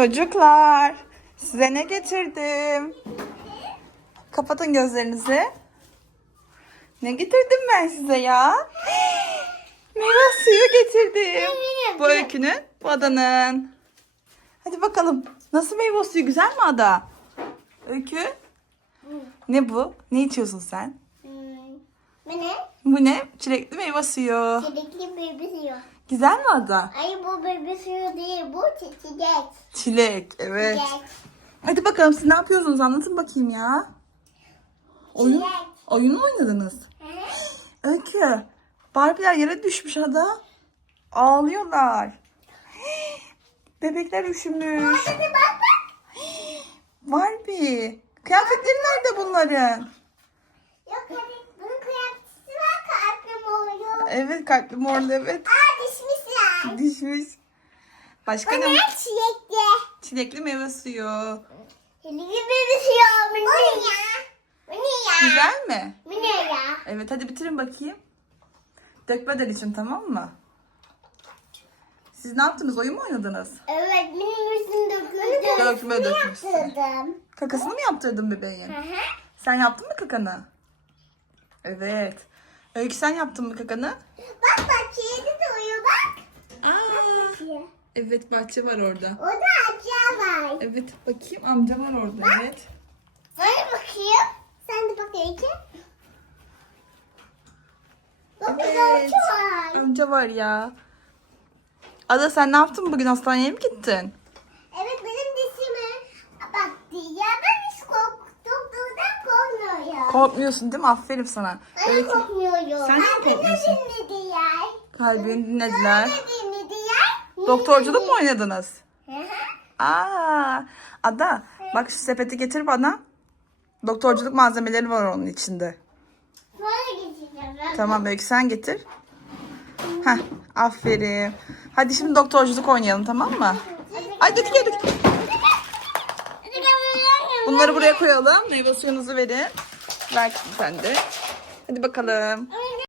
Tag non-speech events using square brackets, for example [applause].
Çocuklar, size ne getirdim? Kapatın gözlerinizi. Ne getirdim ben size ya? [gasps] Meyve suyu getirdim. Bu öykünün, bu adanın. Hadi bakalım. Nasıl meyve suyu? Güzel mi ada? Öykü? Ne bu? Ne içiyorsun sen? Hmm. Bu ne? Bu ne? Çilekli meyve suyu. Çilekli bebe suyu. Güzel mi ada? Ay bu bebe suyu değil bu çiçek. Çilek, evet. Çilek. Hadi bakalım siz ne yapıyorsunuz? Anlatın bakayım ya. Oyun, Çilek. oyun mu oynadınız? Hı. Öykü. Barbie'ler yere düşmüş ada. Ağlıyorlar. Bebekler üşümüş. Hadi bak bak. Barbie. Kıyafetleri nerede bunların? Yok hadi bunun kıyafeti var kalbim oluyor. Evet kalpli morlu evet. Aa. Düşmüş. Başka ne? ne çilekli? Çilekli meyve suyu. Çilekli bebe suyu. Bu ne ya? Bu ne ya? Güzel mi? Bu ne ya? Evet hadi bitirin bakayım. Dökmeden için tamam mı? Siz ne yaptınız? Oyun mu oynadınız? Evet benim yüzüm döküldü. Dökme dökmüşsün. Yaptırdım. Kakasını mı yaptırdın bebeğin? Hı hı. Sen yaptın mı kakanı? Evet. Öykü sen yaptın mı kakanı? Bak bak evet bahçe var orada. O da acağı var. Evet bakayım amca var orada evet. Hadi bakayım. Sen de bak. Bak bir de Evet. Öykü var. Amca var ya. Ada sen ne yaptın bugün hastaneye mi gittin? Evet benim dişimi bak ya ben hiç kork doktordan korkmuyorum. Korkmuyorsun değil mi? Aferin sana. Ben Öykü, korkmuyorum. Sen Kalbimi korkmuyorsun? dinlediler. kalbini dinlediler. Ne dinlediler? Doktorculuk mu oynadınız? Aa, Ada bak şu sepeti getir bana. Doktorculuk malzemeleri var onun içinde. Tamam Öykü sen getir. Heh, aferin. Hadi şimdi doktorculuk oynayalım tamam mı? Ay dök dök. Bunları buraya koyalım. Meyve suyunuzu verin. Ver sen de. Hadi bakalım.